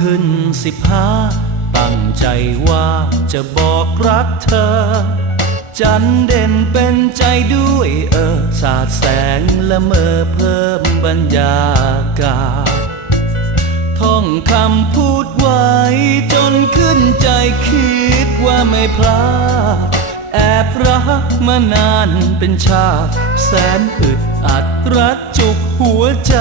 ขึ้นสิบห้าตั้งใจว่าจะบอกรักเธอ จันเด่นเป็นใจด้วยเออ สาดแสงละเมอเพิ่มบรรยากาศท่องคำพูดไว้จนขึ้นใจคิดว่าไม่พลาด แอบรักมานานเป็นชาติแสนอึดอัดรักจุกหัวใจ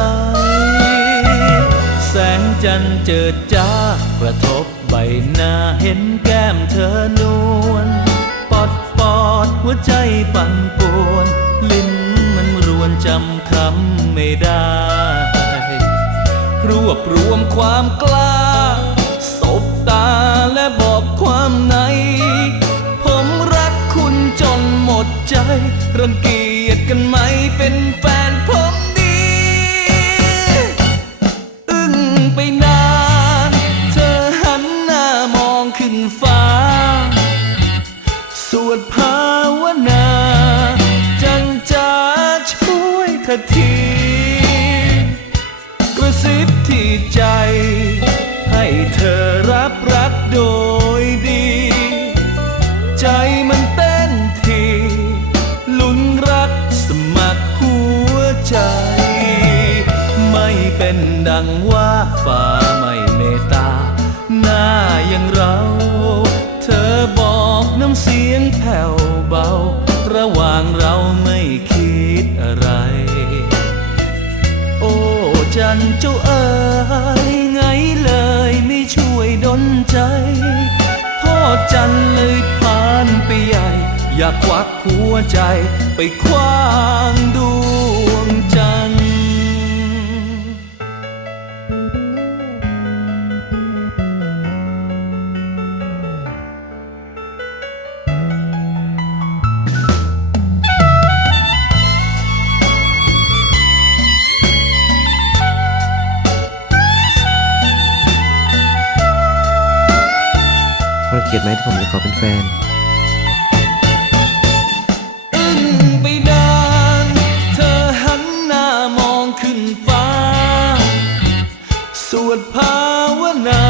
แสงจันทร์เจิดจ้ากระทบใบหน้าเห็นแก้มเธอนวลปอดปอดหัวใจปั่นป่วน ลิ้นมันรวนจำคำไม่ได้ รวบรวมความกล้า สบตาและบอกความใน ผมรักคุณจนหมดใจ รังเกียจกันไหมเป็นแฟนผม คทีกระซิบที่ใจ ให้เธอรับรักโดยดี ใจมันเต้นทีลุ้นรักสมัครหัวใจ ไม่เป็นดังว่าฟ้าไม่เมตตาหน้าอย่างเรา เธอบอกน้ำเสียงแผ่วเบา ระหว่างเราไม่คิดอะไรันเจ้าเอ๋ยไงเลยไม่ช่วยดนใจโทษจันเลยผ่านไปใหญ่ อยากควักหัวใจไปคว้างด เกียจไหมที่ผมจะขอเป็นแฟนสวดภาวนา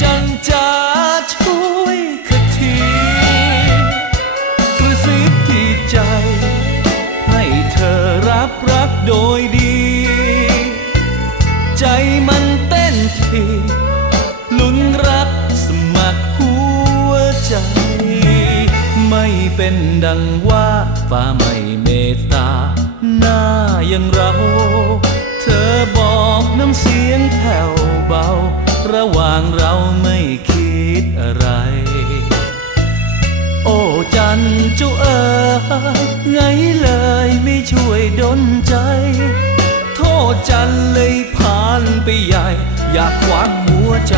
จันจะช่วยคทีกระซิบที่ใจ ให้เธอรับรักโดยดี ใจมันเต้นที ไม่เป็นดังว่าฟ้าไม่เมตตา หน้าอย่างเรา เธอบอกน้ำเสียงแผ่วเบา ระหว่างเราไม่คิดอะไร โอ้จันเจ้าเอ๋ยไงเลยไม่ช่วยดนใจ โทษจันเลยผ่านไปใหญ่ อยากควักหัวใจ